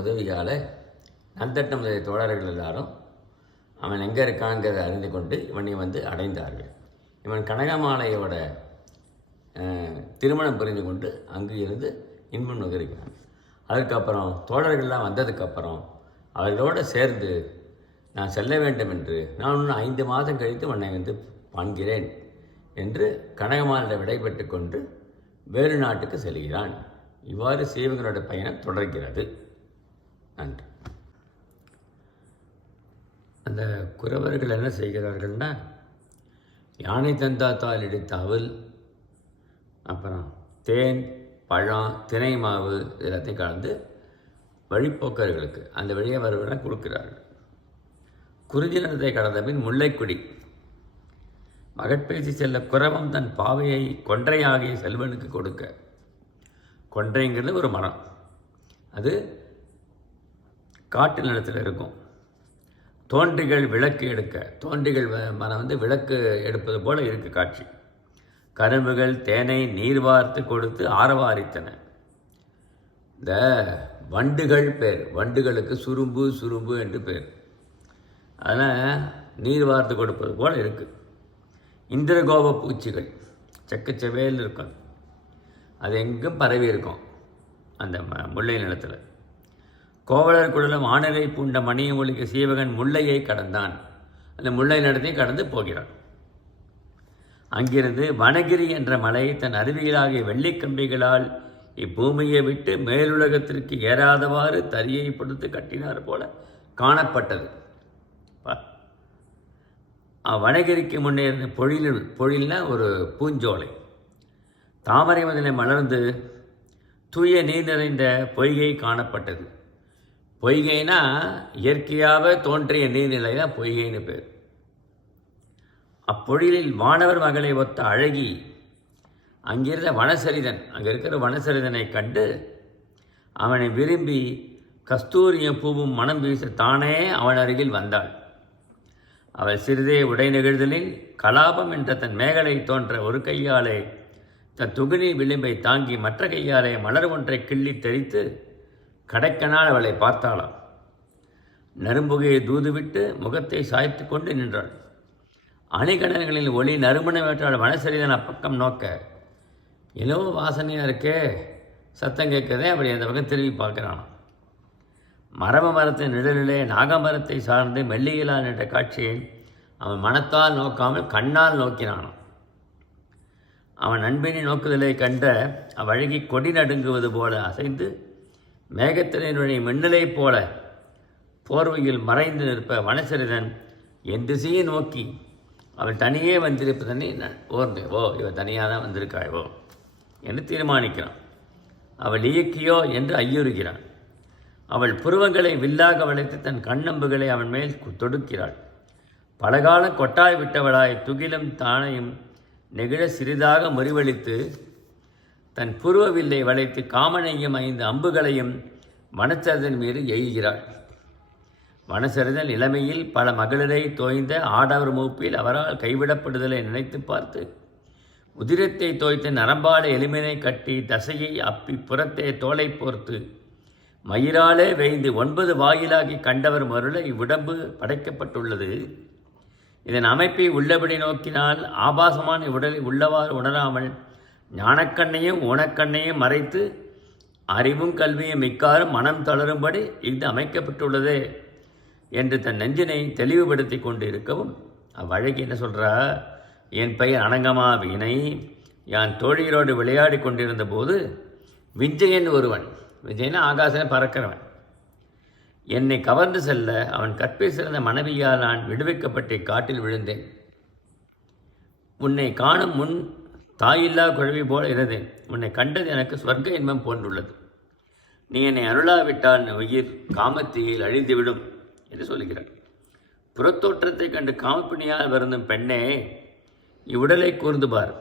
உதவியால் நந்தட்ட முதலிய தோழர்கள் எல்லாரும் அவன் எங்கே இருக்காங்கிறத அறிந்து கொண்டு இவனை அடைந்தார்கள். இவன் கனகமாலையோட திருமணம் புரிந்து கொண்டு அங்கு இருந்து இன்பம் நுகர்கிறான். அதுக்கப்புறம் தோழர்கள்லாம் வந்ததுக்கப்புறம் அவர்களோடு சேர்ந்து நான் செல்ல வேண்டும் என்று நான் இன்னும் 5 மாதம் கழித்து உன்னை காண்கிறேன் என்று கனகமாலையிட விடைபெற்று கொண்டு வேறு நாட்டுக்கு செல்கிறான். இவ்வாறு சீவகனோட பயணம் தொடர்கிறது. நன்றி. அந்த குறவர்கள் என்ன செய்கிறார்கள்னா, யானை தந்தாத்தால் இடித்த அவல், அப்புறம் தேன், பழம், தினை மாவு எல்லாத்தையும் கலந்து வழிப்போக்கர்களுக்கு அந்த வழியை வருவன கொடுக்கிறார்கள். குறிஞ்சி நிலத்தை கடந்த பின் முல்லைக்குடி மகட்பேசி செல்ல குறவம் தன் பாவையை கொன்றையாகிய செல்வனுக்கு கொடுக்க. கொன்றைங்கிறது ஒரு மரம், அது காட்டு நிலத்தில் இருக்கும். தோன்றிகள் விளக்கு எடுக்க, தோன்றிகள் மரம் விளக்கு எடுப்பது போல இருக்கு காட்சி. கரும்புகள் தேனை நீர் வார்த்து கொடுத்து ஆரவாரித்தன. இந்த வண்டுகள் பேர், வண்டுகளுக்கு சுரும்பு சுரும்பு என்று பேர். அதனால் நீர் வார்த்து கொடுப்பது போல் இருக்குது. இந்திரகோப பூச்சிகள் செக்கச்செவேல் இருக்கும், அது எங்கும் பரவி இருக்கும் அந்த முல்லை நிலத்தில். கோவலர் குழலும் ஆணரை பூண்ட மணிய ஒளிக்கு சீவகன் முல்லையை கடந்தான். அந்த முல்லை நிலத்தையும் கடந்து போகிறான். அங்கிருந்து வனகிரி என்ற மலை தன் அருவிகளாகிய வெள்ளிக்கம்பிகளால் இப்பூமியை விட்டு மேலுலகத்திற்கு ஏறாதவாறு தரியை படுத்து கட்டினார் போல காணப்பட்டது. வனகிரிக்கு முன்னே இருந்த பொழில்னா ஒரு பூஞ்சோலை, தாமரை முதலை மலர்ந்து தூய நீர் நிறைந்த பொய்கை காணப்பட்டது. பொய்கைனா இயற்கையாக தோன்றிய நீர்நிலை தான் பொய்கைன்னு பேர். அப்பொழிலில் வானவர் மகளை ஒத்த அழகி அங்கிருந்த வனசரிதன், அங்கே இருக்கிற வனசரிதனை கண்டு அவனை விரும்பி கஸ்தூரிய பூவும் மனம் வீச தானே அவன் அருகில் வந்தாள். அவள் சிறிதே உடை நெகிழ்தலில் கலாபம் என்ற தன் மேகலை தோன்ற ஒரு கையாலே தன் துகினி விளிம்பை தாங்கி மற்ற கையாலே மலர் ஒன்றை கிள்ளி தெரித்து கடைக்கனால் அவளை பார்த்தாளாம். நரும்புகையை தூதுவிட்டு முகத்தை சாய்த்து கொண்டு நின்றாள். அணிகடன்களில் ஒளி நறுமண வேற்றாள் வனசரிதன் அப்பக்கம் நோக்க, ஏதோ வாசனையாக இருக்கே, சத்தம் கேட்கதே. அப்படி அந்த பக்கம் திரும்பி பார்க்குறானாம். மரப மரத்தின் நிழலிலே நாகமரத்தை சார்ந்து மெல்லியலால் நின்ற காட்சியை அவன் மனத்தால் நோக்காமல் கண்ணால் நோக்கினானான். அவன் நண்பினை நோக்குதலை கண்ட அவ்வழகி கொடி நடுங்குவது போல அசைந்து மேகத்தினுடைய மின்னலைப் போல போர்வையில் மறைந்து நிற்ப வனசரிதன் என் திசையை நோக்கி அவள் தனியே வந்திருப்பதனை ஓர்ந்து, ஓ இவள் தனியாக தான் வந்திருக்காயோ என்று தீர்மானிக்கிறான். அவள் இயக்கியோ என்று ஐயுறுகிறான். அவள் புருவங்களை வில்லாக வளைத்து தன் கண்ணம்புகளை அவன் மேல் தொடுக்கிறாள். பலகாலம் கொட்டாய் விட்டவளாய் துகிலும் தானையும் நெகிழ சிறிதாக முறிவளித்து தன் புருவ வில்லை வளைத்து காமனையும் 5 அம்புகளையும் வனசரிதன் மீது எய்கிறாள். வனசரிதன் இளமையில் பல மகளிரை தோய்ந்த ஆடவர் மூப்பில் அவரால் கைவிடப்படுதலை நினைத்து பார்த்து உதிரத்தை தோய்த்த நரம்பால எலுமினை கட்டி தசையை அப்பி புறத்தே தோலை போர்த்து மயிராலே வேய்ந்து 9 வாயிலாகி கண்டவர் மருள இவ்வுடம்பு படைக்கப்பட்டுள்ளது. இதன் அமைப்பை உள்ளபடி நோக்கினால் ஆபாசமான உடலை உள்ளவாறு உணராமல் ஞானக்கண்ணையும் ஊனக்கண்ணையும் மறைத்து அறிவும் கல்வியும் மிக்காரும் மனம் தளரும்படி இது அமைக்கப்பட்டுள்ளதே என்று தன் நெஞ்சினை தெளிவுபடுத்தி கொண்டு இருக்கவும் அவ்வழகி என்ன சொல்கிறா, என் பெயர் அனங்கமா வீணை. யான் தோழியரோடு விளையாடி கொண்டிருந்த போது விஞ்சயன் ஒருவன், விஜயனா ஆகாசனை பறக்கிறவன், என்னை கவர்ந்து செல்ல அவன் கற்பை சிறந்த மனைவியால் நான் விடுவிக்கப்பட்டு காட்டில் விழுந்தேன். உன்னை காணும் முன் தாயில்லா குழவி போல இருந்தேன். உன்னை கண்டது எனக்கு சொர்க்க இன்பம் போன்றுள்ளது. நீ என்னை அருளாவிட்டால் உயிர் காமத்தீயில் அழிந்துவிடும் என்று சொல்கிறான். புறத்தோற்றத்தை கண்டு காமப்பிணியால் வருந்தும் பெண்ணே, இவ்வுடலை கூர்ந்து பார்.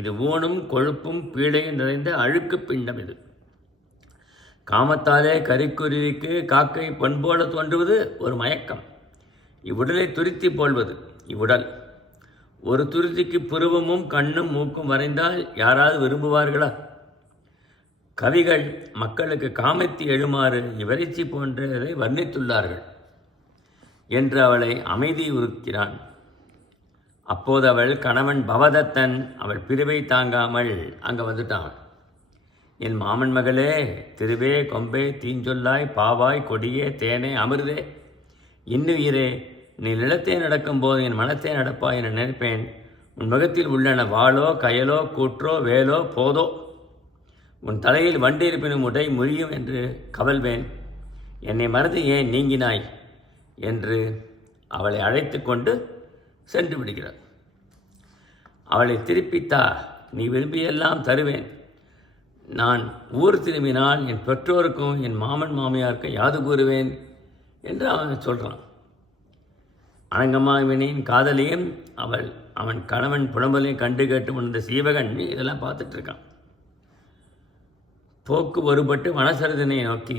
இது ஊனும் கொழுப்பும் பீடையும் நிறைந்த அழுக்கு பிண்டம். இது காமத்தாலே கரிக்குருவிக்கு காக்கை பொன்போல தோன்றுவது ஒரு மயக்கம். இவ்வுடலை துருத்தி போல்வது இவ்வுடல். ஒரு துருத்திக்கு புருவமும் கண்ணும் மூக்கும் வரைந்தால் யாராவது விரும்புவார்களா? கவிகள் மக்களுக்கு காமத்தி எழுமாறு இவரிச்சி போன்றதை வர்ணித்துள்ளார்கள் என்று அவளை அமைதி உறுக்கிறான். அப்போது அவள் கணவன் பவதத்தன் அவள் பிரிவை தாங்காமல் அங்கே வந்துட்டான். என் மாமன் மகளே, திருவே, கொம்பே, தீஞ்சொல்லாய், பாவாய், கொடியே, தேனே, அமிர்தே, இன்னுயிரே, நீ நிலத்தே நடக்கும்போது என் மனத்தே நடப்பாய் என நினைப்பேன். உன் முகத்தில் உள்ளன வாளோ, கயலோ, கூற்றோ, வேலோ, போதோ. உன் தலையில் வண்டு இருப்பினும் உடை முறியும் என்று கவல்வேன். என்னை மறந்து ஏன் நீங்கினாய் என்று அவளை அழைத்து கொண்டு சென்று விடுகிறார். அவளை திருப்பித்தா, நீ விரும்பியெல்லாம் தருவேன். நான் ஊர் திரும்பினால் என் பெற்றோருக்கும் என் மாமன் மாமியாருக்கும் யாது கூறுவேன் என்று அவன் சொல்கிறான். அனங்கமாவினின் காதலியும் அவன் கணவன் புலம்பலையும் கண்டு கேட்டு உணர்ந்த சீவகன் இதெல்லாம் பார்த்துட்ருக்கான். போக்கு ஒருபட்டு வனசரதனை நோக்கி,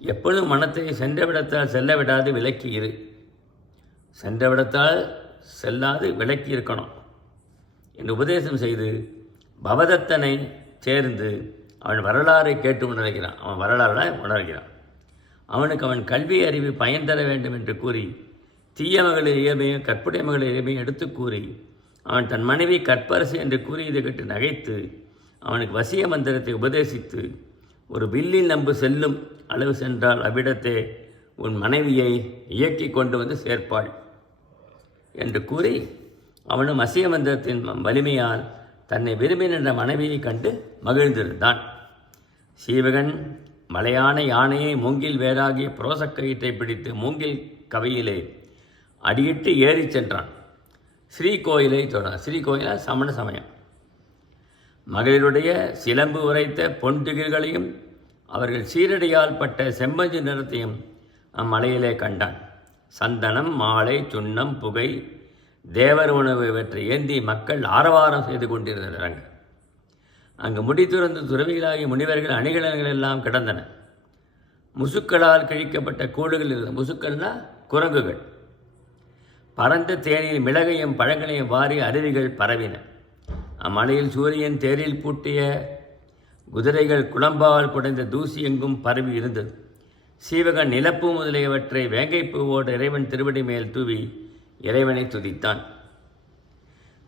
எப்பொழுதும் மனத்தை சென்றவிடத்தால் செல்ல விடாது விலக்கி இரு. சென்றவிடத்தால் செல்லாது விலக்கி இருக்கணும் என்று உபதேசம் செய்து பவதத்தனை சேர்ந்து அவன் வரலாறை கேட்டு உணர்கிறான். அவன் வரலாறுடன் உணர்கிறான். அவனுக்கு அவன் கல்வி அறிவு பயன் தர வேண்டும் என்று கூறி தீய மகளிர் இயல்பையும் கற்புடைய மகளிர் இயல்பையும் எடுத்து கூறி அவன் தன் மனைவி கற்பரசு என்று கூறியதை கேட்டு நகைத்து அவனுக்கு வசிய மந்திரத்தை உபதேசித்து, ஒரு வில்லில் நம்பு செல்லும் அளவு சென்றால் அவ்விடத்தே உன் மனைவியை இயக்கி கொண்டு வந்து சேர்ப்பாள் என்று கூறி அவனும் வசிய மந்திரத்தின் வலிமையால் தன்னை விரும்பி நின்ற மனைவியை கண்டு மகிழ்ந்திருந்தான். சீவகன் மலையான யானையை மூங்கில் வேறாகிய புரோசக்கயிற்றை பிடித்து மூங்கில் கவையிலே அடியிட்டு ஏறி சென்றான். ஸ்ரீகோயிலை தொடான். ஸ்ரீகோயிலா சமண சமயம். மகளிருடைய சிலம்பு உரைத்த பொன்திகிர்களையும் அவர்கள் சீரடியால் பட்ட செம்மஞ்சு நிறத்தையும் அம்மலையிலே கண்டான். சந்தனம், மாலை, சுண்ணம், புகை, தேவர் உணவு இவற்றை ஏந்தி மக்கள் ஆரவாரம் செய்து கொண்டிருந்தனர். அங்கு முடித்துறந்து துறவிகளாகிய முனிவர்கள் அணிகலன்கள் எல்லாம் கிடந்தன. முசுக்களால் கிழிக்கப்பட்ட கூடுகள் இருந்தன. முசுக்கள்னா குரங்குகள். பரந்த தேனில் மிளகையும் பழங்களையும் வாரி அருவிகள் பரவின. அம்மலையில் சூரியன் தேரில் பூட்டிய குதிரைகள் குளம்பால் குடைந்த தூசி எங்கும் பரவி இருந்தது. சீவகன் நிலப்பூ முதலியவற்றை வேங்கைப்பூவோடு இறைவன் திருவடி மேல் தூவி இறைவனை துதித்தான்.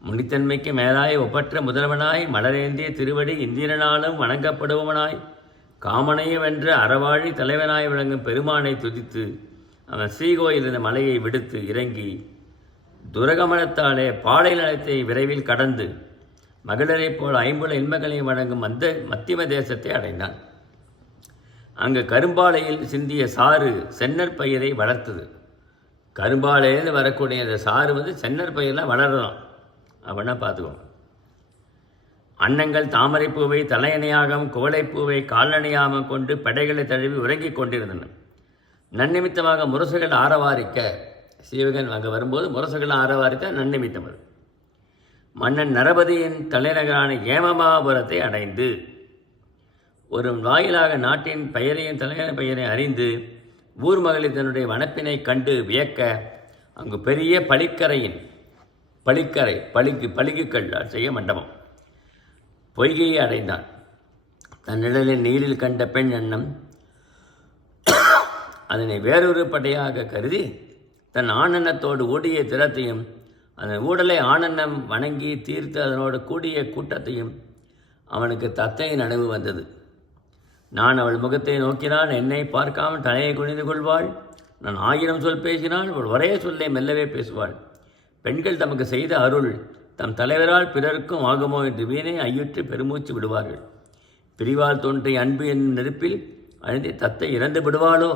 முனித்தன்மைக்கு மேலாய் ஒப்பற்ற முதல்வனாய் மலரேந்திய திருவடி இந்திரனாலும் வணங்கப்படுபவனாய் காமனையும் வென்ற அறவாழி தலைவனாய் விளங்கும் பெருமானை துதித்து அவன் ஸ்ரீகோயில் இருந்த மலையை விடுத்து இறங்கி துரகமனத்தாலே பாலை நிலத்தை விரைவில் கடந்து மகளிரைப் போல் ஐம்புல இன்பங்களையும் வழங்கும் அந்த மத்தியம தேசத்தை அடைந்தான். அங்கு கரும்பாலையில் சிந்திய சாறு சென்னர் பயிரை வளர்த்தது. கரும்பாலையிலிருந்து வரக்கூடிய அந்த சாறு சென்னர் பயிரெலாம் வளரலாம். அப்படின்னா பார்த்துக்கோங்க. அன்னங்கள் தாமரைப்பூவை தலையணையாகவும் குவளைப்பூவை கால்நடையாகவும் கொண்டு படைகளை தழுவி உறங்கிக் கொண்டிருந்தன. நன்னிமித்தமாக முரசுகள் ஆரவாரிக்க, சீவகன் அங்கே வரும்போது முரசுகள் ஆரவாரிக்க நன்னிமித்தம் அது. மன்னன் நரபதியின் தலைநகரான ஏமமாபுரத்தை அடைந்து ஒரு வாயிலாக நாட்டின் பெயரையும் தலைநகர் பெயரை அறிந்து ஊர் மகளிர் தன்னுடைய வனப்பினை கண்டு வியக்க அங்கு பெரிய பளிங்குக்கல் செய்ய மண்டபம் பொய்கையை அடைந்தான். தன்னிடலில் நீரில் கண்ட பெண் எண்ணம் அதனை வேறொரு படையாக கருதி தன் ஆனந்தத்தோடு ஊடிய திறத்தையும் அதன் ஊடலை ஆனந்தம் வணங்கி தீர்த்து அதனோடு கூடிய கூட்டத்தையும் அவனுக்கு தத்தையின் நனவு வந்தது. நான் அவள் முகத்தை நோக்கினால் என்னை பார்க்காமல் தலையை குனிந்து கொள்வாள். நான் 1000 சொல் பேசினால் அவள் ஒரே சொல்லை மெல்லவே பேசுவாள். பெண்கள் தமக்கு செய்த அருள் தம் தலைவரால் பிறருக்கும் ஆகுமோ என்று வீணே ஐயுற்று பெருமூச்சு விடுவார்கள். பிரிவால் தோன்றிய அன்பு என்னும் நெருப்பில் அழுந்தி தத்தை இறந்து விடுவாளோ?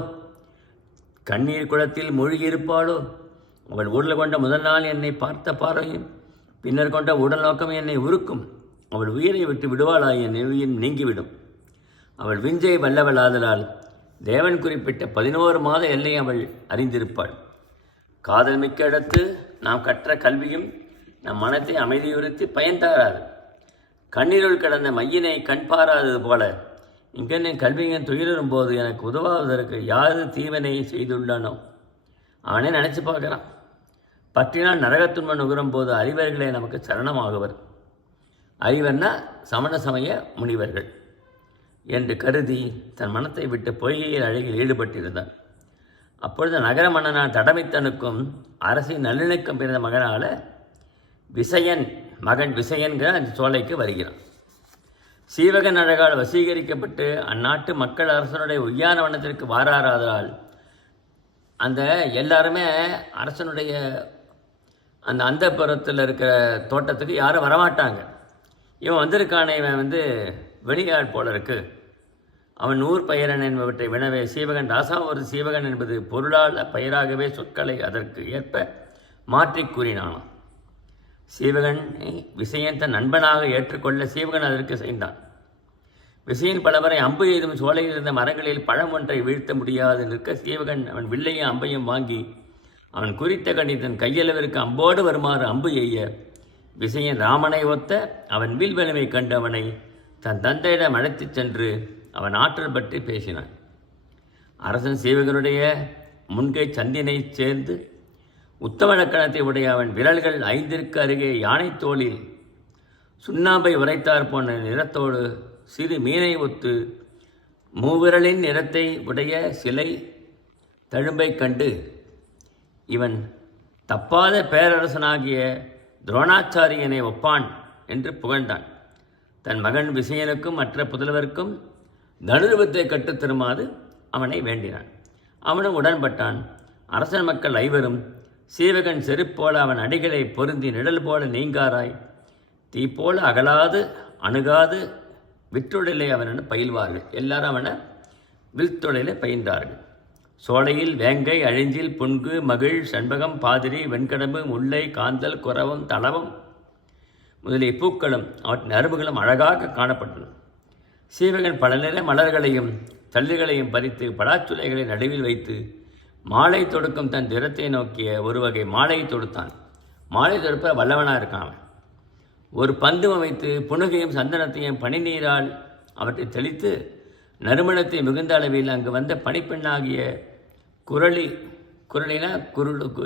கண்ணீர் குளத்தில் மூழ்கியிருப்பாளோ? அவள் ஊரில் கொண்ட முதல் நாள் என்னை பார்த்த பார்வையும் பின்னர் கொண்ட உடல் நோக்கம் என்னை உருக்கும். அவள் உயிரை விட்டு விடுவாளாய் என் உயிர் நீங்கிவிடும். அவள் விஞ்சை வல்லவளாதலால் தேவன் குறிப்பிட்ட 11 மாத எல்லை அவள் அறிந்திருப்பாள். காதல் மிக்க இடத்து நாம் கற்ற கல்வியும் நம் மனத்தை அமைதியுறுத்தி பயன்தாராது. கண்ணீருள் கடந்த மையினை கண் பாராதது போல இங்கென்ன கல்வியின் துயிலும் போது எனக்கு உதவாவதற்கு யாரு தீவனை செய்துள்ளானோ அவனே நினச்சி பார்க்குறான். பற்றினால் நரகத்துன்மை நுகரும் போது அறிவர்களே நமக்கு சரணமாகுவர். அறிவர்னா சமண சமய முனிவர்கள். என்று கருதி தன் மனத்தை விட்டு பொய்கையில் அழகில் ஈடுபட்டிருந்தான். அப்பொழுது நகர மன்னனான தடமித்தனுக்கும் அரசின் நல்லிணக்கம் பிறந்த மகனால விசயன் மகன் விசயன்கிற அந்த சோலைக்கு வருகிறான். சீவகன் அழகால் வசீகரிக்கப்பட்டு அந்நாட்டு மக்கள் அரசனுடைய உய்யானவனத்திற்கு வாராததால் அந்த எல்லாருமே அரசனுடைய அந்த அந்தப்புறத்தில் இருக்கிற தோட்டத்துக்கு யாரும் வரமாட்டாங்க. இவன் வந்திருக்கானே, இவன் வெளியாள் போல இருக்கு, அவன் ஊர் பெயரன் என்பவற்றை வினவே சீவகன் ராசாவது சீவகன் என்பது பொருளால் பெயராகவே சொற்களை அதற்கு ஏற்ப மாற்றி கூறினானாம். சீவகன் விசயன் தன் நண்பனாக ஏற்றுக்கொள்ள சீவகன் அதற்கு செய்தான். விசயன் பலவரை அம்பு எய்தும் சோலையில் இருந்த மரங்களில் பழம் ஒன்றை வீழ்த்த முடியாது நிற்க சீவகன் அவன் வில்லையும் அம்பையும் வாங்கி அவன் குறித்த கண்ணி தன் கையளவிற்கு அம்போடு வருமாறு அம்பு எய்ய விசயன் ராமனை ஒத்த அவன் வில்வலிமை கண்டு அவனை தன் தந்தையிடம் அழைத்துச் சென்று அவன் ஆற்றல் பற்றி பேசினான். அரசன் சீவகனுடைய முன்கை சந்தினை சேர்ந்து உத்தம லக்கணத்தை உடைய அவன் விரல்கள் 5ற்கு அருகே யானை தோளில் சுண்ணாம்பை உரைத்தார் போன நிறத்தோடு சிறு மீனை ஒத்து மூவிரலின் நிறத்தை உடைய சிலை தழும்பை கண்டு இவன் தப்பாத பேரரசனாகிய துரோணாச்சாரியனை ஒப்பான் என்று புகழ்ந்தான். தன் மகன் விசயனுக்கும் மற்ற புதல்வருக்கும் தனுர்வத்தை கற்றுத்தருமாறு அவனை வேண்டினான். அவனும் உடன்பட்டான். அரசன் மக்கள் ஐவரும் சீவகன் செருப்போல அவன் அடிகளை பொருந்தி நிழல் போல நீங்காராய் தீப்போல அகலாது அணுகாது விற்றொழிலை அவனென பயில்வார்கள். எல்லாரும் அவனை வில்தொழிலை பயின்றார்கள். சோலையில் வேங்கை அழிஞ்சில் புன்கு மகிழ் செண்பகம் பாதிரி வெண்கடம்பு முல்லை காந்தல் குரவம் தளவம் முதலிய பூக்களும் அவற்றின் அரும்புகளும் அழகாக காணப்பட்டன. சீவகன் பல நிற மலர்களையும் தள்ளுகளையும் பறித்து படாச்சுளைகளை நடுவில் வைத்து மாலை தொடுக்கும் தன் திறத்தை நோக்கிய ஒரு வகை மாலை தொடுத்தான். மாலை தொடுப்ப வல்லவனாக இருக்கான். ஒரு பந்து அமைத்து புனுகையும் சந்தனத்தையும் பனிநீரால் அவற்றை தெளித்து நறுமணத்தை மிகுந்த அளவில் அங்கு வந்த பனிப்பெண்ணாகிய குரலினா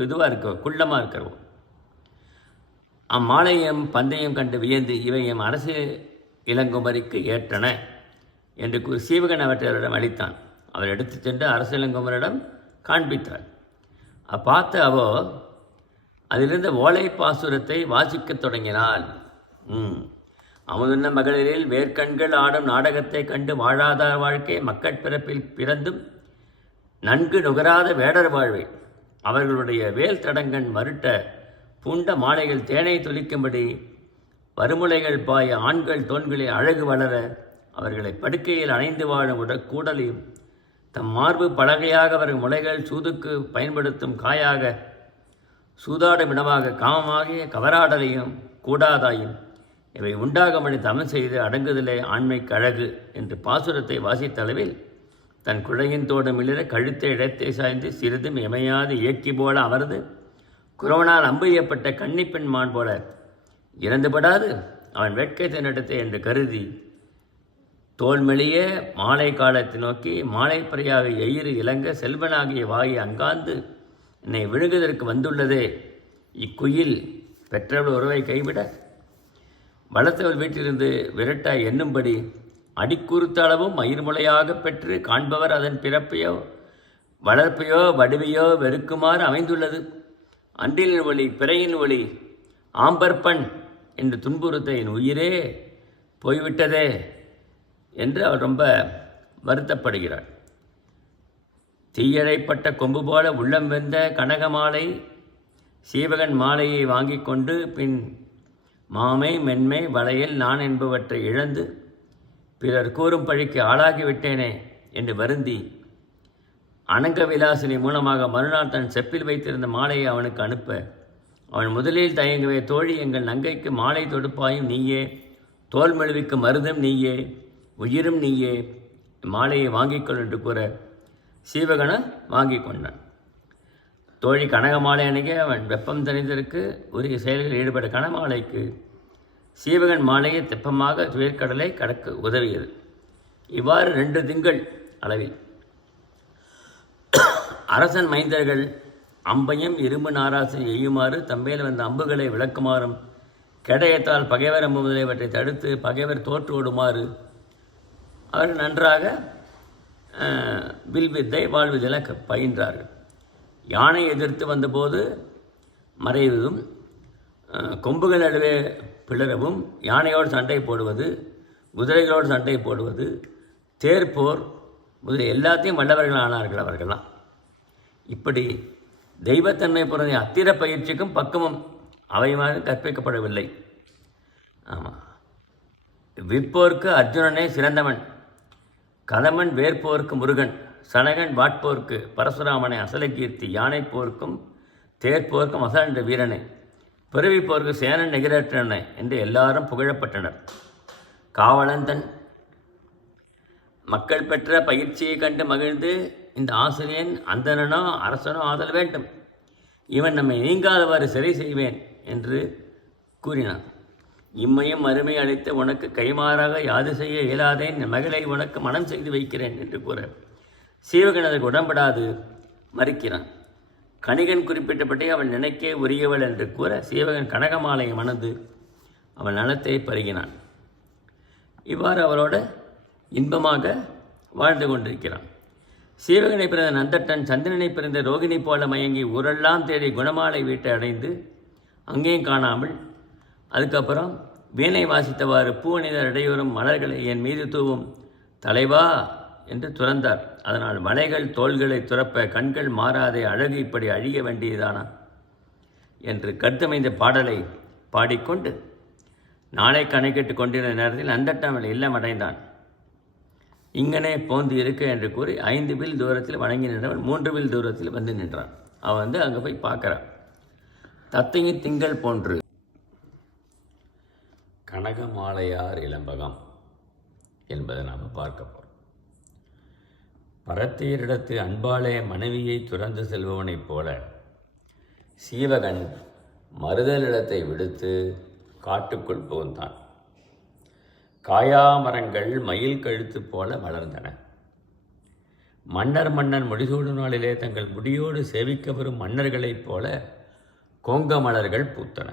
இதுவாக இருக்க குள்ளமாக இருக்கிறோம் அம்மாலையும் பந்தயம் கண்டு வியந்து இவை எம் அரசு இளங்குமரிக்கு ஏற்றன என்று கூறி சீவகன் அவற்றிடம் அளித்தான். அவர் எடுத்து சென்று அரசு இளங்குமரிடம் காண்பித்தார். பார்த்து அவோ அதிலிருந்த ஓலை பாசுரத்தை வாசிக்கத் தொடங்கினாள். அமுதுன்ன மகளிரில் வேர்க்கண்கள் ஆடும் நாடகத்தை கண்டு வாழாதார் வாழ்க்கை மக்கட்பிறப்பில் பிறந்தும் நன்கு நுகராத வேடர் வாழ்வை அவர்களுடைய வேல் தடங்கன் மருட்ட பூண்ட மாலைகள் தேனை துளிக்கும்படி வறுமுலைகள் பாய ஆண்கள் தோன்களில் அழகு வளர அவர்களை படுக்கையில் அணைந்து வாழும் கூடலையும் தம் மார்பு பலகையாக அவர்கள் முளைகள் சூதுக்கு பயன்படுத்தும் காயாக சூதாடும் இடமாக காமமாகிய கவராடலையும் கூடாதாயும் இவை உண்டாகமணி தமிழ் செய்து அடங்குதலே ஆண்மைக்கு அழகு என்று பாசுரத்தை வாசித்த அளவில் தன் குழையின் தோடும் இளிர கழுத்தை இடத்தை சாய்ந்து சிறிதும் எமையாது இயக்கி போல அமர்ந்து குரோனால் அம்பு எய்யப்பட்ட கன்னிப்பெண் மான் போல இறந்துபடாது அவன் வேட்கத்தை நடத்தை என்று கருதி தோல்மெளிய மாலை காலத்தை நோக்கி மாலைப்பறையாக எயிறு இலங்க செல்வனாகிய வாயை அங்காந்து என்னை விழுங்குவதற்கு வந்துள்ளதே இக்குயில் பெற்றவள் உறவை கைவிட வளர்த்தவள் வீட்டிலிருந்து விரட்டாய் என்னும்படி அடிக்குறுத்த அளவும் மயிர்முளையாக பெற்று காண்பவர் அதன் பிறப்பையோ வளர்ப்பையோ வடிவையோ வெறுக்குமாறு அமைந்துள்ளது. அன்றிலின் ஒளி பிறையின் ஒளி ஆம்பற்பன் என்று துன்புறுத்த என் உயிரே போய்விட்டதே என்று அவர் ரொம்ப வருத்தப்படுகிறார். தீயழைப்பட்ட கொம்பு போல உள்ளம் வெந்த கனகமாலை சீவகன் மாலையை வாங்கி கொண்டு பின் மாமை மென்மை வளையல் நான் என்பவற்றை இழந்து பிறர் கூறும் பழிக்கு ஆளாகிவிட்டேனே என்று வருந்தி அனங்க விலாசினி மூலமாக மறுநாள் தன் செப்பில் வைத்திருந்த மாலையை அவனுக்கு அனுப்ப அவன் முதலில் தயங்கவே தோழி எங்கள் நங்கைக்கு மாலை தொடுப்பாயும் நீயே தோல் மெழுவிக்கு மருந்தும் நீயே உயிரும் நீயே மாலையை வாங்கிக்கொள் என்று கூற சீவகனை வாங்கி கொண்டான். தோழி கனகமாலை அணிக அவன் வெப்பம் தணிந்ததற்கு உரிய செயல்களில் ஈடுபட்ட கனமாலைக்கு சீவகன் மாலையை தெப்பமாக துயர்கடலை கடக்க உதவியது. இவ்வாறு 2 திங்கள் அளவில் அரசன் மைந்தர்கள் அம்பையும் இரும்பு நாராசை எய்யுமாறு தம்பையில் வந்த அம்புகளை விளக்குமாறும் கெடயத்தால் பகைவர் அம்பு முதலியவற்றை தடுத்து பகைவர் தோற்று ஓடுமாறு அவர்கள் நன்றாக வில்வித்தை வாழ்விதில் பயின்றார்கள். யானை எதிர்த்து வந்தபோது மறைவதும், கொம்புகள் நடுவே பிளரவும், யானையோடு சண்டை போடுவது, குதிரைகளோடு சண்டை போடுவது, தேர்ப்போர் முதலிய எல்லாத்தையும் வல்லவர்கள் ஆனார்கள் அவர்கள்லாம். இப்படி தெய்வத்தன்மை பொருந்த அத்திர பயிற்சிக்கும் பக்குவம் அவையுமாக கற்பிக்கப்படவில்லை. ஆமாம், விற்போர்க்கு அர்ஜுனனே சிறந்தவன், கதமன் வேற்போர்க்கு முருகன், சனகன் வாட்போர்க்கு பரசுராமனை அசல கீர்த்தி, யானை போர்க்கும் தேர்ப்போர்க்கும் அசல் என்ற வீரனை, பிறவிப்போர்க்கு சேனன் நிகரற்றனை என்று எல்லாரும் புகழப்பட்டனர். காவலன் தன் மக்கள் பெற்ற பயிற்சியை கண்டு மகிழ்ந்து, இந்த ஆசிரியன் அந்தணனோ அரசனோ ஆதல் வேண்டும், இவன் நம்மை நீங்காதவாறு சிறை செய்வேன் என்று கூறினான். இம்மையும் அருமை அளித்து உனக்கு கைமாறாக யாது செய்ய இயலாதேன், மகளை உனக்கு மனம் செய்து வைக்கிறேன் என்று கூற சீவகன் அதற்கு உடன்படாது மறுக்கிறான். கணிகன் குறிப்பிட்டபடி அவள் நினைக்க உரியவள் என்று கூற சீவகன் கனகமாலையை மணந்து அவள் நலத்தை பருகினான். இவ்வாறு அவளோட இன்பமாக வாழ்ந்து கொண்டிருக்கிறான். சீவகனை பிறந்த நந்தட்டன் சந்திரனை பிறந்த ரோகிணி போல மயங்கி ஊரெல்லாம் தேடி குணமாலை வீட்டை அடைந்து அங்கேயும் காணாமல், அதுக்கப்புறம் வீணை வாசித்தவாறு பூவணிதர் இடையூறும் மலர்களை என் மீது தூவும் தலைவா என்று துறந்தார். அதனால் மலைகள் தோள்களை துறப்ப கண்கள் மாறாதே அழகு இப்படி அழிய வேண்டியதானா என்று கருத்தமைந்த பாடலை பாடிக்கொண்டு நாளை கணக்கிட்டு கொண்டிருந்த நேரத்தில் நந்தட்டன் அவள் இல்லம் அடைந்தான். இங்கனே போந்து இருக்க என்று கூறி 5 வில் தூரத்தில் வணங்கி நின்றவன் 3 வில் தூரத்தில் வந்து நின்றான். அவன் அங்கே போய் பார்க்குறான். தத்தையி திங்கள் போன்று கனகமாலையார் இளம்பகம் என்பதை நாம் பார்க்க போகிறோம். பரத்தையரிடத்து அன்பாலே மனைவியை துறந்து செல்பவனைப் போல சீவகன் மறுதலிடத்தை விடுத்து காட்டுக்குள் புகுந்தான். காயாமரங்கள் மயில் கழுத்து போல வளர்ந்தன. மன்னர் முடிசூடு நாளிலே தங்கள் முடியோடு சேவிக்க வரும் மன்னர்களைப் போல கோங்க மலர்கள் பூத்தன.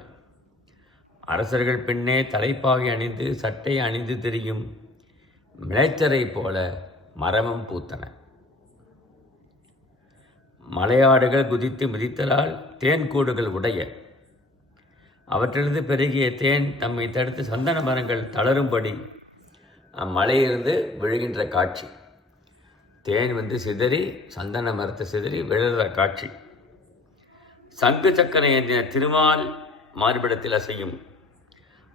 அரசர்கள் பின்னே தலைப்பாகை அணிந்து சட்டை அணிந்து திரியும் மிளைச்சரை போல மரமும் பூத்தன. மலையாடுகள் குதித்து மிதித்தலால் தேன்கூடுகள் உடைய அவற்றிலிருந்து பெருகிய தேன் தம்மை தடுத்து சந்தன மரங்கள் தளரும்படி அம்மலையிலிருந்து விழுகின்ற காட்சி. தேன் சிதறி சந்தன மரத்தை சிதறி விழுகிற காட்சி. சங்கு சக்கரை ஏந்தின திருமால் மார்பிடத்தில் அசையும்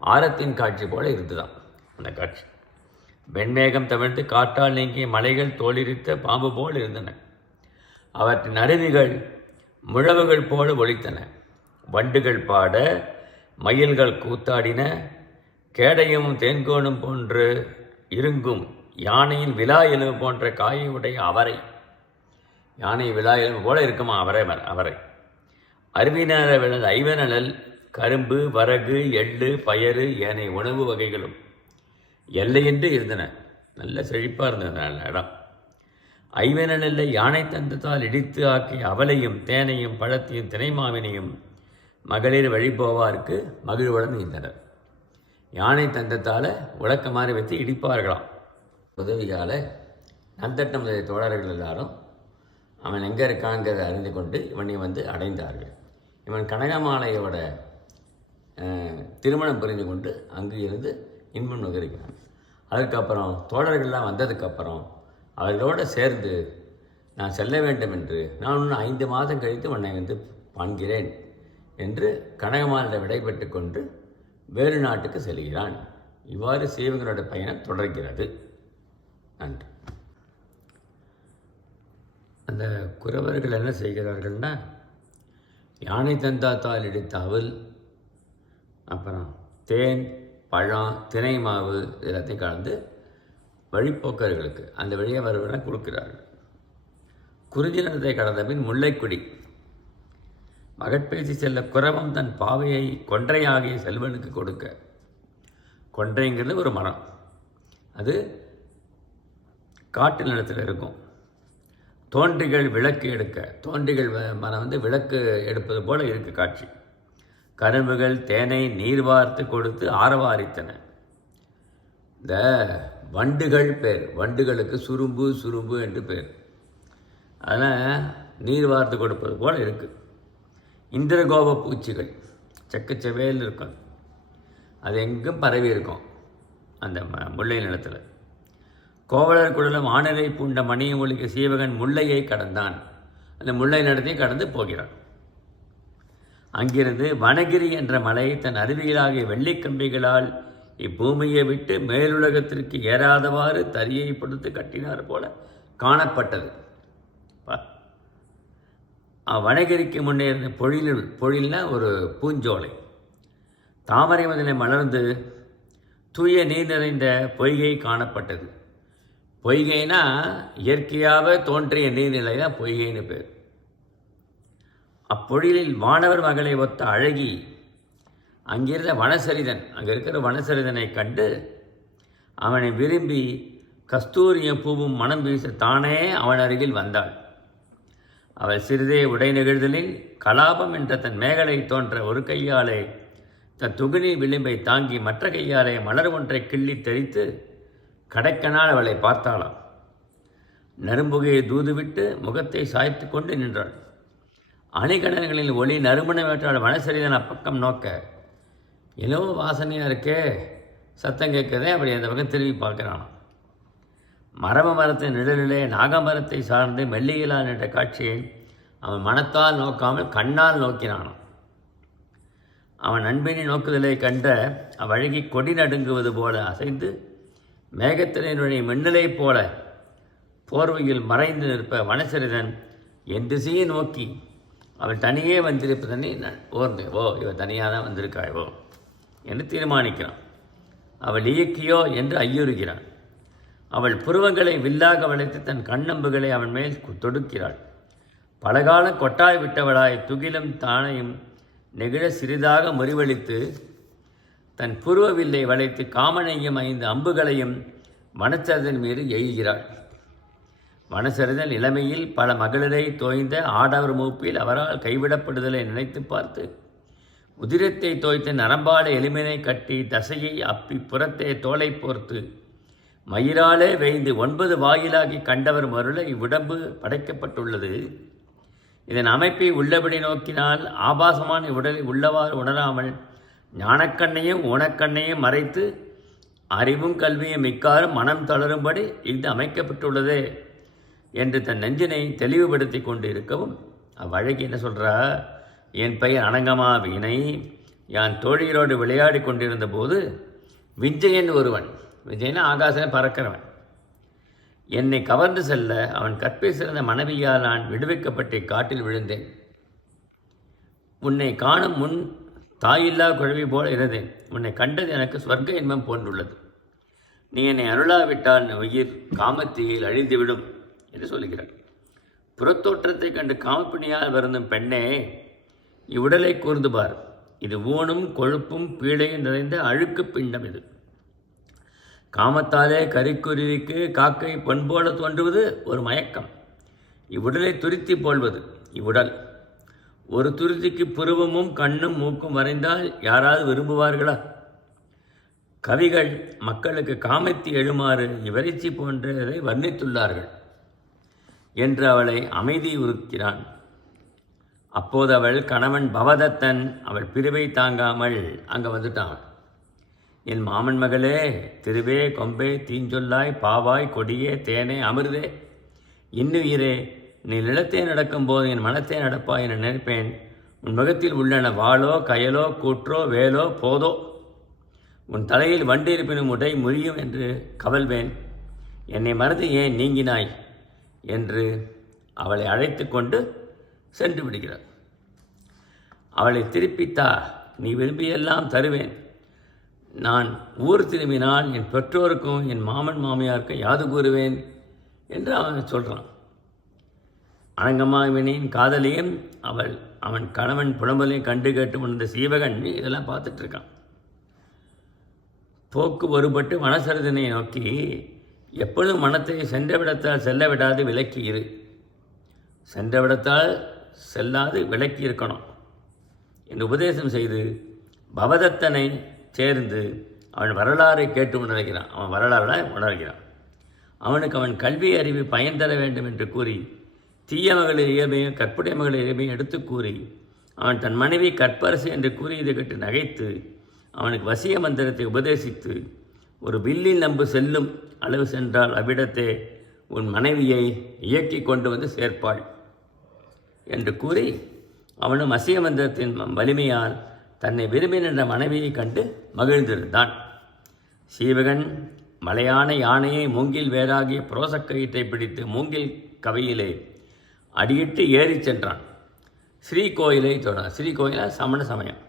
ஆரத்தின் காட்சி போல இருந்துதான் அந்த காட்சி. வெண்மேகம் தவிர்த்து காற்றால் நீங்கிய மலைகள் தோலிரித்த பாம்பு போல் இருந்தன. அவற்றின் அருவிகள் முழவுகள் போல ஒலித்தன. வண்டுகள் பாட, மயில்கள் கூத்தாடின. கேடையும் தேன்கோணும் போன்று இருங்கும் யானையின் விலா எலும்பு போன்ற காயை உடைய அவரை, யானை விலா எலும்பு போல இருக்குமா அவரை. அருவினார விழுந்த ஐவனல், கரும்பு, வரகு, எள்ளு, பயறு ஏனைய உணவு வகைகளும் எல்லையின்றி இருந்தன. நல்ல செழிப்பாக இருந்தது நல்ல இடம். ஐவனல்ல யானை தந்தத்தால் இடித்து ஆக்கிய அவலையும் தேனையும் பழத்தையும் தினைமாவினையும் மகளிர் வழிபோவாருக்கு மகிழ்வுடன் இருந்தனர். யானை தந்தத்தால் உலக்க மாதிரி வைத்து இடிப்பார்களாம். உதவியால் நந்தட்டம் தோழர்கள் எல்லாரும் அவன் எங்கே இருக்காங்கிறத அறிந்து கொண்டு இவனை அடைந்தார்கள். இவன் கனகமாலையோட திருமணம் புரிந்து கொண்டு அங்கு இருந்து இன்பம் நுகர்கிறான். அதுக்கப்புறம் தோழர்கள்லாம் வந்ததுக்கப்புறம் அவர்களோடு சேர்ந்து நான் செல்ல வேண்டும் என்று, நான் இன்னும் 5 மாதம் கழித்து உன்னை காண்கிறேன் என்று கனகமாலையிடம் விடைபெற்று கொண்டு வேறு நாட்டுக்கு செல்கிறான். இவ்வாறு சீவகனோட பயணம் தொடர்கிறது. நன்றி. அந்த குறவர்கள் என்ன செய்கிறார்கள்னா, யானை தந்தாத்தால் இடித்த அவல், அப்புறம் தேன், பழம், தினை மாவு எல்லாத்தையும் கலந்து வழிப்போக்கர்களுக்கு அந்த வழியை வருவன கொடுக்கிறார்கள். குறிஞ்சி நிலத்தை கடந்த பின் முல்லைக்குடி மகட்பேசி செல்ல குறவம் தன் பாவையை கொன்றையாகிய செல்வனுக்கு கொடுக்க. கொன்றைங்கிறது ஒரு மரம், அது காட்டு நிலத்தில் இருக்கும். தோன்றிகள் விளக்கு எடுக்க, தோன்றிகள் மரம் விளக்கு எடுப்பது போல இருக்கு காட்சி. கரும்புகள் தேனை நீர் வார்த்து கொடுத்து ஆரவாரித்தன. இந்த வண்டுகள் பேர், வண்டுகளுக்கு சுரும்பு சுரும்பு என்று பேர். அதனால் நீர் வார்த்து கொடுப்பது போல் இருக்குது. இந்திரகோப பூச்சிகள் செக்கச்செவேல் இருக்கும், அது எங்கும் பரவி இருக்கும் அந்த முல்லை நிலத்தில். கோவலர் குழலும் ஆனரை பூண்ட மணிய ஒளிக்கு சீவகன் முல்லையை கடந்தான். அந்த முல்லை நிலத்தையும் கடந்து போகிறான். அங்கிருந்து வனகிரி என்ற மலை தன் அருவிகளாகிய வெள்ளிக்கம்பிகளால் இப்பூமியை விட்டு மேலுலகத்திற்கு ஏறாதவாறு தரியை படுத்து கட்டினார் போல காணப்பட்டது. வனகிரிக்கு முன்னே இருந்த பொழில்னா ஒரு பூஞ்சோலை, தாமரை முதலை மலர்ந்து தூய நீர் நிறைந்த பொய்கை காணப்பட்டது. பொய்கைனா இயற்கையாக தோன்றிய நீர்நிலை தான் பொய்கைன்னு பேர். அப்பொழிலில் வானவர் மகளை ஒத்த அழகி அங்கிருந்த வனசரிதன், அங்கே இருக்கிற வனசரிதனை கண்டு அவனை விரும்பி கஸ்தூரியும் பூவும் மனம் வீச தானே அவன் அருகில் வந்தாள். அவள் சிறிதே உடை நிகழ்தலில் கலாபம் என்ற தன் மேகலை தோன்ற ஒரு கையாலே தன் துகினி விளிம்பை தாங்கி மற்ற கையாலே மலர் ஒன்றை கிள்ளி தெரித்து கடைக்கனால் அவளை பார்த்தாளாம். நரும்புகையை தூதுவிட்டு முகத்தை சாய்த்து கொண்டு நின்றாள். அணிகடன்களில் ஒளி நறுமணமேற்றால் வனசரிதன் அப்பக்கம் நோக்க, ஏதோ வாசனையாக இருக்கே, சத்தம் கேட்கதே. அப்படி அந்த பக்கம் திரும்பி பார்க்குறான். மரப மரத்தின் நிழலிலே நாகமரத்தை சார்ந்து மெல்லியலால் நின்ற காட்சியை அவன் மனத்தால் நோக்காமல் கண்ணால் நோக்கினான். அவன் நண்பினை நோக்குதலை கண்ட அவ்வழகி கொடி நடுங்குவது போல அசைந்து மேகத்தினுடைய மின்னலைப் போல போர்வையில் மறைந்து நிற்ப வனசரிதன் என் திசையை நோக்கி அவள் தனியே வந்திருப்பதனை ஓர்ந்து, ஓ இவள் தனியாக தான் வந்திருக்காயோ என்று தீர்மானிக்கிறான். அவள் இயக்கியோ என்று ஐயுறுகிறான். அவள் புருவங்களை வில்லாக வளைத்து தன் கண்ணம்புகளை அவன் மேல் தொடுக்கிறாள். பலகாலம் கொட்டாய் விட்டவளாய் துகிலும் தானையும் நெகிழ சிறிதாக முறிவளித்து தன் புருவ வில்லை வளைத்து காமனையும் 5 அம்புகளையும் வனசரிதன் மீது எய்கிறாள். வனசரிதன் இளமையில் பல மகளிரை தோய்ந்த ஆடவர் மூப்பில் அவரால் கைவிடப்படுதலை நினைத்து பார்த்து உதிரத்தை தோய்த்த நரம்பாலை எலுமினை கட்டி தசையை அப்பி புறத்தே தோலை போர்த்து மயிராலே வேய்ந்து 9 வாயிலாகி கண்டவர் மருள இவ்வுடம்பு படைக்கப்பட்டுள்ளது. இதன் அமைப்பை உள்ளபடி நோக்கினால் ஆபாசமான உடலை உள்ளவாறு உணராமல் ஞானக்கண்ணையும் ஊனக்கண்ணையும் மறைத்து அறிவும் கல்வியும் மிக்காரும் மனம் தளரும்படி இது அமைக்கப்பட்டுள்ளதே என்று தன் நெஞ்சினை தெளிவுபடுத்தி கொண்டு இருக்கவும் அவ்வழகி என்ன சொல்கிறா, என் பெயர் அனங்கமா வீணை. யான் தோழியரோடு விளையாடி கொண்டிருந்த போது விஞ்சயன் ஒருவன், விஜயனா ஆகாசனை பறக்கிறவன், என்னை கவர்ந்து செல்ல அவன் கற்பை சிறந்த மனைவியால் நான் விடுவிக்கப்பட்டு காட்டில் விழுந்தேன். உன்னை காணும் முன் தாயில்லா குழவி போல இருந்தேன். உன்னை கண்டது எனக்கு சொர்க்க இன்பம் போன்றுள்ளது. நீ என்னை அருளாவிட்டால் உயிர் காமத்தீயில் அழிந்துவிடும் என்று சொல்கிறாள். புறத்தோற்றத்தை கண்டு காமப்பிணியால் வருந்தும் பெண்ணே, இவ்வுடலை கூர்ந்து பார். இது ஊனும் கொழுப்பும் பீழையும் நிறைந்த அழுக்கு பிண்டம். இது காமத்தாலே கரிக்குருவிக்கு காக்கை பொன்போல தோன்றுவது ஒரு மயக்கம். இவ்வுடலை துருத்தி போல்வது இவ்வுடல். ஒரு துருத்திக்கு புருவமும் கண்ணும் மூக்கும் வரைந்தால் யாராவது விரும்புவார்களா? கவிகள் மக்களுக்கு காமத்தி எழுமாறு இவரிச்சி போன்றதை வர்ணித்துள்ளார்கள் என்று அவளை அமைதி உறுக்கிறான். அப்போது அவள் கணவன் பவதத்தன் அவள் பிரிவை தாங்காமல் அங்கே வந்துட்டான். என் மாமன் மகளே, திருவே கொம்பே தீஞ்சொல்லாய் பாவாய் கொடியே தேனே அமிர்தே இன்னுயிரே, நீ நிலத்தே நடக்கும்போது என் மனத்தே நடப்பாய் என நினைப்பேன். உன் முகத்தில் உள்ளன வாளோ கயலோ கூற்றோ வேலோ போதோ, உன் தலையில் வண்டு இருப்பினும் உடை முறியும் என்று கவல்வேன். என்னை மறந்து ஏன் நீங்கினாய் என்று அவளை அழைத்து கொண்டு சென்று விடுகிறார். அவளை திருப்பித்தா, நீ விரும்பியெல்லாம் தருவேன். நான் ஊர் திரும்பினால் என் பெற்றோருக்கும் என் மாமன் மாமியாருக்கும் யாது கூறுவேன் என்று அவன் சொல்கிறான். அனங்கமாவினின் காதலியும் அவன் கணவன் புலம்பலையும் கண்டு கேட்டு உணர்ந்த சீவகன் இதெல்லாம் பார்த்துட்ருக்கான். போக்கு ஒருபட்டு வனசரிதனை நோக்கி, எப்பொழுதும் மனத்தை சென்றவிடத்தால் செல்ல விடாது விலக்கி இரு. சென்றவிடத்தால் செல்லாது விலக்கி இருக்கணும் என்று உபதேசம் செய்து பவதத்தனை சேர்ந்து அவன் வரலாறை கேட்டு உணர்கிறான். அவன் வரலாறுல உணர்கிறான். அவனுக்கு அவன் கல்வி அறிவு பயன் தர வேண்டும் என்று கூறி தீய மகளிர் இயல்பையும் கற்புடைய மகளிர் இயல்பையும் எடுத்து கூறி அவன் தன் மனைவி கற்பரசு என்று கூறியதை கேட்டு நகைத்து அவனுக்கு வசிய மந்திரத்தை உபதேசித்து ஒரு வில்லில் நம்பு செல்லும் அளவு சென்றால் அவ்விடத்தே உன் மனைவியை இயக்கி கொண்டு வந்து சேர்ப்பாள் என்று கூறி அவனும் வசிய மந்திரத்தின் வலிமையால் தன்னை விரும்பி நின்ற மனைவியை கண்டு மகிழ்ந்திருந்தான். சீவகன் மலையான யானையை மூங்கில் வேறாகிய புரோசக்கயிற்றை பிடித்து மூங்கில் கவையிலே அடியிட்டு ஏறி சென்றான். ஸ்ரீகோயிலை தொடான். ஸ்ரீகோயிலா சமண சமயம்.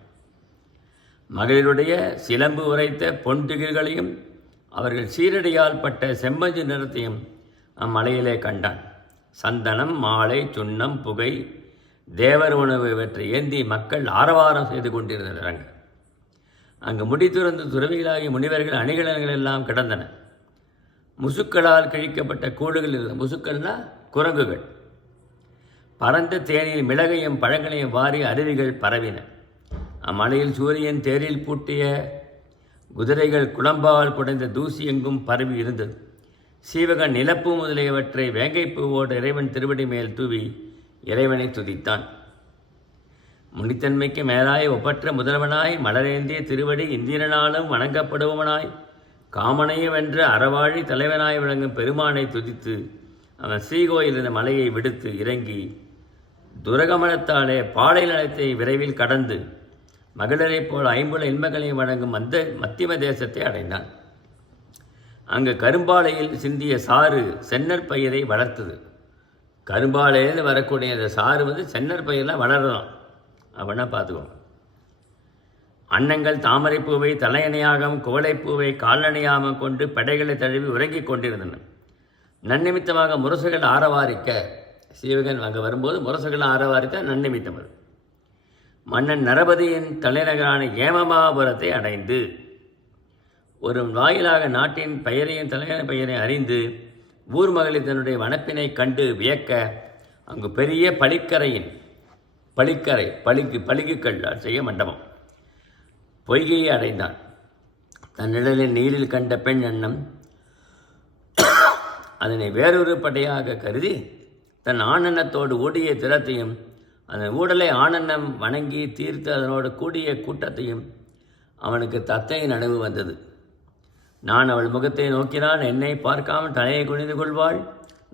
மகளிருடைய சிலம்பு உரைத்த பொன்திகிர்களையும் அவர்கள் சீரடியால் பட்ட செம்மஞ்சு நிறத்தையும் அம்மலையிலே கண்டான். சந்தனம், மாலை, சுண்ணம், புகை, தேவர் உணவு இவற்றை ஏந்தி மக்கள் ஆரவாரம் செய்து கொண்டிருந்தனர். அங்கு முடித்துறந்து துறவிகளாகிய முனிவர்கள் அணிகலன்கள் எல்லாம் கிடந்தன. முசுக்களால் கிழிக்கப்பட்ட கூடுகள் இருந்தன. முசுக்கள்னா குரங்குகள். பரந்த தேனில் மிளகையும் பழங்களையும் வாரி அருவிகள் பரவின. அம்மலையில் சூரியன் தேரில் பூட்டிய குதிரைகள் குளம்பால் குடைந்த தூசி எங்கும் பரவி இருந்தது. சீவகன் நிலப்பூ முதலியவற்றை வேங்கைப்பூவோடு இறைவன் திருவடி மேல் தூவி இறைவனை துதித்தான். முனித்தன்மைக்கு மேலாய் ஒப்பற்ற முதல்வனாய் மலரேந்திய திருவடி இந்திரனாலும் வணங்கப்படுபவனாய் காமனையும் வென்ற அறவாழி தலைவனாய் விளங்கும் பெருமானை துதித்து அவன் ஸ்ரீகோயில் இருந்த மலையை விடுத்து இறங்கி துரகமனத்தாலே பாலை நலத்தை விரைவில் கடந்து மகளிரைப் போல் ஐம்புல இன்பங்களையும் வழங்கும் அந்த மத்தியம தேசத்தை அடைந்தான். அங்கு கரும்பாலையில் சிந்திய சாறு சென்னர் பயிரை வளர்த்தது. கரும்பாலையிலிருந்து வரக்கூடிய அந்த சாறு சென்னர் பயிரெலாம் வளரலாம். அப்படின்னா பார்த்துக்கோங்க. அன்னங்கள் தாமரைப்பூவை தலையணையாகவும் குவளைப்பூவை கால்நடையாகவும் கொண்டு படைகளை தழுவி உறங்கிக் கொண்டிருந்தன. நன்னிமித்தமாக முரசுகள் ஆரவாரிக்க சீவகன் அங்கே வரும்போது முரசுகள் ஆரவாரிக்க நன்னிமித்தம் வரும். மன்னன் நரபதியின் தலைநகரான ஏமமாபுரத்தை அடைந்து ஒரு வாயிலாக நாட்டின் பெயரையும் தலைநகர் பெயரை அறிந்து ஊர் மகளிர் தன்னுடைய வனப்பினை கண்டு வியக்க அங்கு பெரிய பளிங்குக்கல் செய்ய மண்டபம் பொய்கையை அடைந்தான். தன்னிடலில் நீரில் கண்ட பெண் எண்ணம் அதனை வேறொரு படையாக கருதி தன் ஆனந்தத்தோடு ஊடிய திறத்தையும் அதன் ஊடலை ஆனந்தம் வணங்கி தீர்த்து அதனோடு கூடிய கூட்டத்தையும் அவனுக்கு தத்தையின் நனவு வந்தது. நான் அவள் முகத்தை நோக்கினான். என்னை பார்க்காமல் தலையை குனிந்து கொள்வாள்.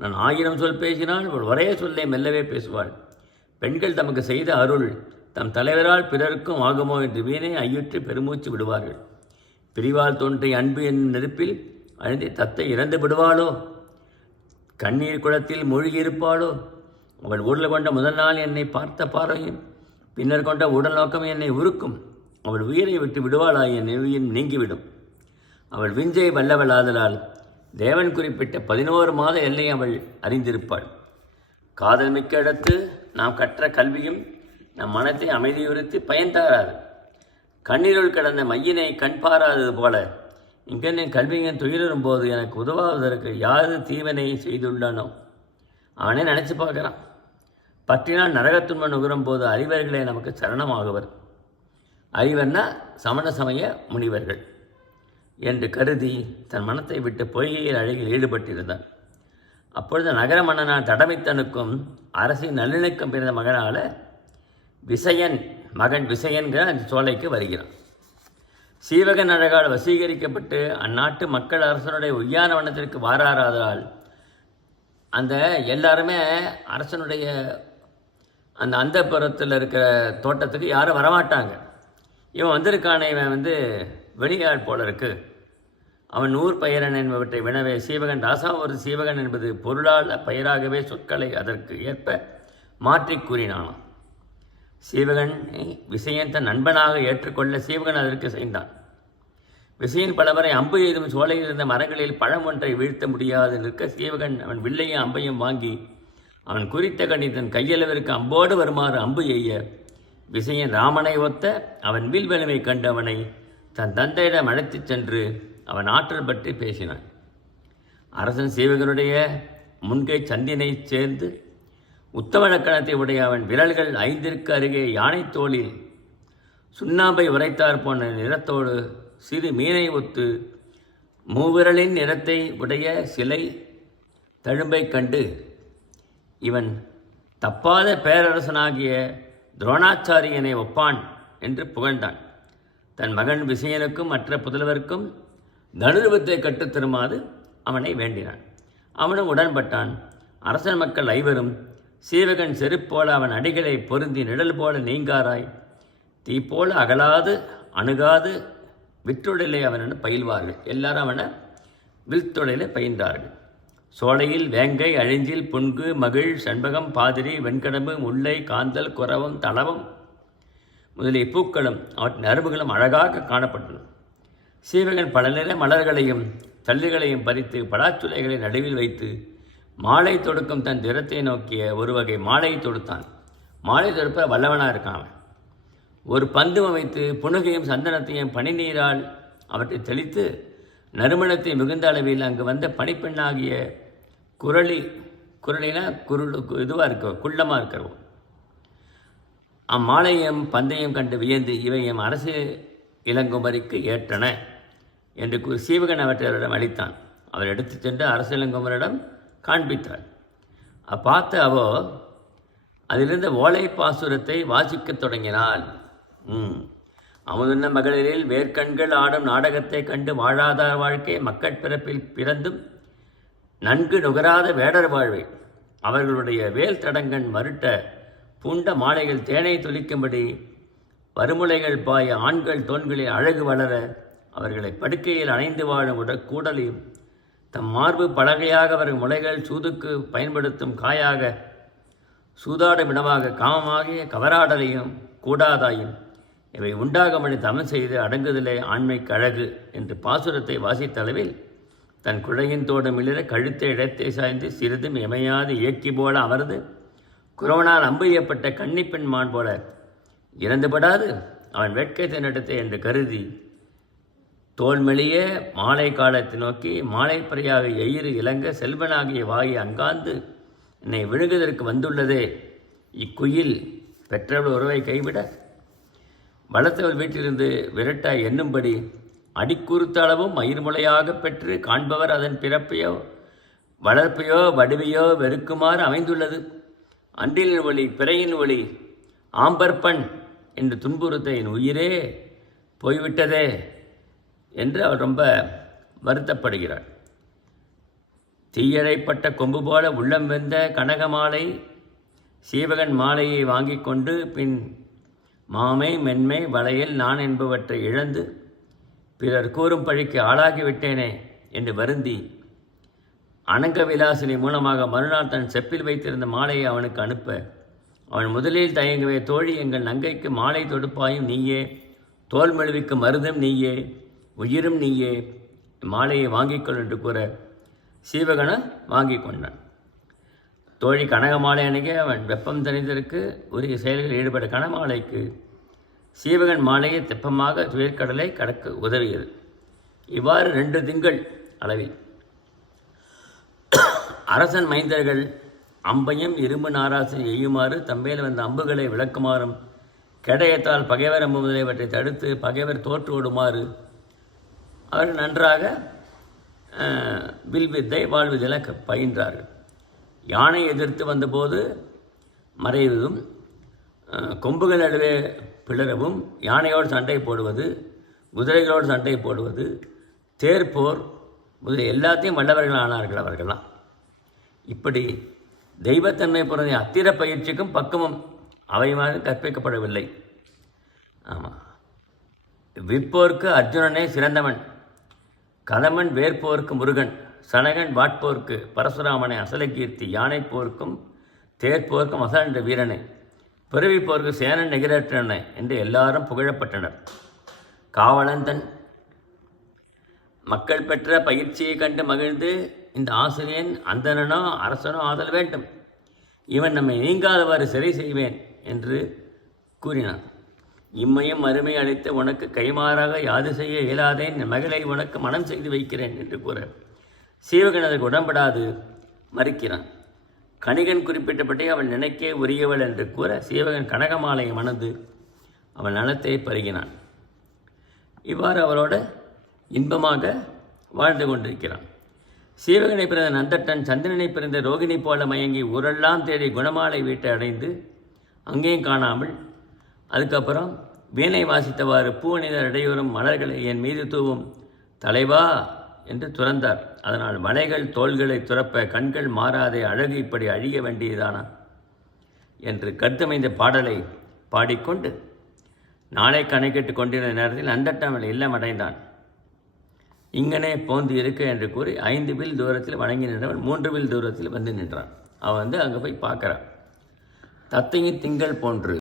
நான் 1000 சொல் பேசினால் அவள் ஒரே சொல்லை மெல்லவே பேசுவாள். பெண்கள் தமக்கு செய்த அருள் தம் தலைவரால் பிறருக்கும் ஆகுமோ என்று வீணே ஐயுற்று பெருமூச்சு விடுவார்கள். பிரிவால் தோன்றிய அன்பு என்னும் நெருப்பில் அழுந்தி தத்தை இறந்து விடுவாளோ? கண்ணீர் குளத்தில் மூழ்கியிருப்பாளோ? அவள் ஊரில் கொண்ட முதல் நாள் என்னை பார்த்த பார்வையும் பின்னர் கொண்ட உடல் நோக்கம் என்னை உருக்கும். அவள் உயிரை விட்டு விடுவாளாய் என் நெவியின் நீங்கிவிடும். அவள் விஞ்சை வல்லவளாதலால் தேவன் குறிப்பிட்ட 11 மாத எல்லை அவள் அறிந்திருப்பாள். காதல் மிக்க இடத்து நாம் கற்ற கல்வியும் நம் மனத்தை அமைதியுறுத்தி பயன்தாராது. கண்ணீருள் கடந்த மையினை கண் பாராதது போல இங்கென்ன கல்வியின் துயிலும் போது எனக்கு உதவாவதற்கு யாரு தீவனை செய்துள்ளானோ அவனே நினச்சி பார்க்குறான். பற்றினால் நரகத்துன்மை நுகரும் போது அறிவர்களே நமக்கு சரணமாகுவர். அறிவர்னா சமண சமய முனிவர்கள் என்று கருதி தன் மனத்தை விட்டு பொய்கையில் அழகில் ஈடுபட்டிருந்தான். அப்பொழுது நகர மன்னனான் தடமித்தனுக்கும் அரசின் நல்லிணக்கம் பிறந்த மகனால மகன் விசயன்கிற அந்த சோலைக்கு வருகிறான். சீவகன் அழகால் வசீகரிக்கப்பட்டு அந்நாட்டு மக்கள் அரசனுடைய உய்யானவனத்திற்கு வாராததால் அந்த எல்லாருமே அரசனுடைய அந்த அந்தப்புறத்தில் இருக்கிற தோட்டத்துக்கு யாரும் வரமாட்டாங்க. இவன் வந்திருக்கானே, இவன் வெளியாள் போல இருக்கு, அவன் ஊர் பெயரன் என்பவற்றை வினவே சீவகன் ராசா ஒரு சீவகன் என்பது பொருளால் பெயராகவே சொற்களை அதற்கு ஏற்ப மாற்றி கூறினானாம். சீவகன் விசயன் தன் நண்பனாக ஏற்றுக்கொள்ள சீவகன் அதற்கு செய்தான். விசயன் பலவரை அம்பு எய்தும் சோலையில் இருந்த மரங்களில் பழம் ஒன்றை வீழ்த்த முடியாது நிற்க சீவகன் அவன் வில்லையும் அம்பையும் வாங்கி அவன் குறித்த கண்ணி தன் கையளவிற்கு அம்போடு வருமாறு அம்பு எய்ய விசயன் ராமனை ஒத்த அவன் வில் வலிமை கண்டு அவனை தன் தந்தையிடம் அழைத்துச் சென்று அவன் ஆற்றல் பற்றி பேசினான். அரசன் சீவகனுடைய முன்கை சந்தினை சேர்ந்து உத்தம லக்கணத்தை உடைய அவன் விரல்கள் 5ற்கு அருகே யானை தோளில் சுண்ணாம்பை உரைத்தார் போன நிறத்தோடு சிறு மீனை ஒத்து மூவிரலின் நிறத்தை உடைய சிலை தழும்பைக் கண்டு இவன் தப்பாத பேரரசனாகிய துரோணாச்சாரியனை ஒப்பான் என்று புகழ்ந்தான். தன் மகன் விசயனுக்கும் மற்ற புதல்வருக்கும் தனுர்வத்தை கற்றுத்தருமாறு அவனை வேண்டினான். அவனும் உடன்பட்டான். அரசன் மக்கள் ஐவரும் சீவகன் செருப்போல அவன் அடிகளை பொருந்தி நிழல் போல நீங்காராய் தீப்போல அகலாது அணுகாது விற்றொழிலை அவனென பயில்வார்கள். எல்லாரும் அவனை வில்தொழிலை பயின்றார்கள். சோலையில் வேங்கை, அழிஞ்சில், புன்கு, மகிழ், செண்பகம், பாதிரி, வெண்கடம்பு, முல்லை, காந்தல், குரவம், தளவம் முதலிய பூக்களும் அவற்றின் அரும்புகளும் அழகாக காணப்பட்டன. சீவகன் பல நிற மலர்களையும் தள்ளுகளையும் பறித்து படாச்சுளைகளை நடுவில் வைத்து மாலை தொடுக்கும் தன் திறத்தை நோக்கிய ஒரு வகை மாலை தொடுத்தான். மாலை தொடுப்ப வல்லவனாக இருக்கான். ஒரு பந்து அமைத்து புனுகையும் சந்தனத்தையும் பனிநீரால் அவற்றை தெளித்து நறுமணத்தை மிகுந்த அளவில் அங்கு வந்த பனிப்பெண்ணாகிய குரலினா இதுவாக இருக்க குள்ளமாக இருக்கிறோம். அம்மாலையும் பந்தயம் கண்டு வியந்து இவை எம் அரசு இளங்குமரிக்கு ஏற்றன என்று கூறி சீவகன் அவற்றிடம் அளித்தான். அவர் எடுத்து சென்று அரசு இளங்குமரிடம் காண்பித்தார். பார்த்த அவோ அதிலிருந்த ஓலை பாசுரத்தை வாசிக்கத் தொடங்கினாள். அமுதுன்ன மகளிரில் வேர்க்கண்கள் ஆடும் நாடகத்தை கண்டு வாழாதார் வாழ்க்கை மக்கட் பிறப்பில் பிறந்தும் நன்கு நுகராத வேடர் வாழ்வை அவர்களுடைய வேல் தடங்கன் மருட்ட பூண்ட மாலைகள் தேனை துளிக்கும்படி வறுமுலைகள் பாய ஆண்கள் தோன்களில் அழகு வளர அவர்களை படுக்கையில் அணைந்து வாழும் கூடலையும் தம் மார்பு பலகையாக அவர்கள் முளைகள் சூதுக்கு பயன்படுத்தும் காயாக சூதாடும் இடமாக காமமாகிய கவராடலையும் கூடாதாயும் இவை உண்டாகமணி தமிழ் செய்து அடங்குதலே ஆண்மைக்கு அழகு என்று பாசுரத்தை வாசித்த அளவில் தன் குழையின் தோடும் இளிர கழுத்தை இடத்தை சாய்ந்து சிறிதும் எமையாது இயக்கி போல அமர்ந்து குரோனால் அம்பு எய்யப்பட்ட கன்னிப்பெண் மான் போல இறந்துபடாது அவன் வேட்கத்தை நடத்தை என்று கருதி தோல்மெளிய மாலை காலத்தை நோக்கி மாலைப்பறையாக எயிறு இலங்க செல்வனாகிய வாயை அங்காந்து என்னை விழுங்குவதற்கு வந்துள்ளதே இக்குயில் பெற்றவள் உறவை கைவிட வளர்த்தவள் வீட்டிலிருந்து விரட்டாய் என்னும்படி அடிக்குறுத்த அளவும் மயிர்முளையாக பெற்று காண்பவர் அதன் பிறப்பையோ வளர்ப்பையோ வடிவையோ வெறுக்குமாறு அமைந்துள்ளது. அன்றிலின் ஒளி பிறையின் ஒளி ஆம்பற்பண் என்று துன்புறுத்த என் உயிரே போய்விட்டதே என்று அவர் ரொம்ப வருத்தப்படுகிறார். தீயழைப்பட்ட கொம்பு போல உள்ளம் வெந்த கனகமாலை சீவகன் மாலையை வாங்கி கொண்டு பின் மாமை மென்மை வளையல் நான் என்பவற்றை இழந்து பிறர் கூறும் பழிக்கு ஆளாகிவிட்டேனே என்று வருந்தி அனங்க விலாசினி மூலமாக மறுநாள் தன் செப்பில் வைத்திருந்த மாலையை அவனுக்கு அனுப்ப அவன் முதலில் தயங்கவே தோழி எங்கள் நங்கைக்கு மாலை தொடுப்பாயும் நீயே தோல் மெழுவிக்கு மருதும் நீயே உயிரும் நீயே மாலையை வாங்கிக்கொள் என்று கூற சீவகனை வாங்கி கொண்டான். தோழி கனகமாலை அணிக அவன் வெப்பம் தணிந்ததற்கு உரிய செயல்களில் ஈடுபட கனமாலைக்கு சீவகன் மாலையை தெப்பமாக துயர்கடலை கடக்க உதவியது. இவ்வாறு 2 திங்கள் அளவில் அரசன் மைந்தர்கள் அம்பையும் இரும்பு நாராசனை எய்யுமாறு தம்பேல் வந்த அம்புகளை விளக்குமாறும் கேடயத்தால் பகைவர் அம்பு முதலியவற்றை தடுத்து பகைவர் தோற்று ஓடுமாறு அவர்கள் நன்றாக வில்வித்தை வாழ்வதில் பயின்றார்கள். யானை எதிர்த்து வந்தபோது மறைவதும் கொம்புகள் நடுவே பிளரவும் யானையோடு சண்டை போடுவது குதிரைகளோடு சண்டை போடுவது தேர்ப்போர் முதலிய எல்லாத்தையும் வல்லவர்கள் ஆனார்கள் அவர்கள்லாம். இப்படி தெய்வத்தன்மை பொருந்திய அத்திர பயிற்சிக்கும் பக்குவம் அவையுமாக கற்பிக்கப்படவில்லை. ஆமாம், விற்போர்க்கு அர்ஜுனனே சிறந்தவன், கதமன் வேற்போர்க்கு முருகன், சனகன் வாட்போர்க்கு பரசுராமனை அசலகீர்த்தி, யானை போர்க்கும் தேர்ப்போர்க்கும் அசல் என்ற வீரனை, பிறவிப்போர்க்கு சேனன் நிகரற்றனை என்று எல்லாரும் புகழப்பட்டனர். காவலன் தன் மக்கள் பெற்ற பயிற்சியை கண்டு மகிழ்ந்து இந்த ஆசிரியன் அந்தனனோ அரசனோ ஆதல் வேண்டும், இவன் நம்மை நீங்காதவாறு சிறை செய்வேன் என்று கூறினான். இம்மையும் அருமை அளித்து உனக்கு கைமாறாக யாது செய்ய இயலாதேன், மகளை உனக்கு மனம் செய்து வைக்கிறேன் என்று கூற சீவகன் அதற்கு உடன்படாது மறுக்கிறான். கணிகன் குறிப்பிட்டபடி அவள் நினைக்கே உரியவள் என்று கூற சீவகன் கனகமாலையை மணந்து அவள் நலத்தை பருகினான். இவ்வாறு அவரோட இன்பமாக வாழ்ந்து கொண்டிருக்கிறான். சீவகனை பிறந்த நந்தட்டன் சந்திரனை பிறந்த ரோகிணி போல மயங்கி ஊரெல்லாம் தேடி குணமாலை வீட்டை அடைந்து அங்கேயும் காணாமல், அதுக்கப்புறம் வீணை வாசித்தவாறு பூவணிதர் இடையூறும் மலர்களை என் மீது தூவும் தலைவா என்று துறந்தார். அதனால் மலைகள் தோள்களை துறப்ப கண்கள் மாறாதே அழகு இப்படி அழிய வேண்டியதானா என்று கருத்தமைந்த பாடலை பாடிக்கொண்டு நாளை கணக்கிட்டு கொண்டிருந்த நேரத்தில் நந்தட்டன் இல்லம் அடைந்தான். இங்கனே போந்து இருக்க என்று கூறி 5 வில் தூரத்தில் வணங்கி நின்றவன் 3 வில் தூரத்தில் வந்து நின்றான். அவன் அங்கே போய் பார்க்குறான். தத்தையின் திங்கள் போன்று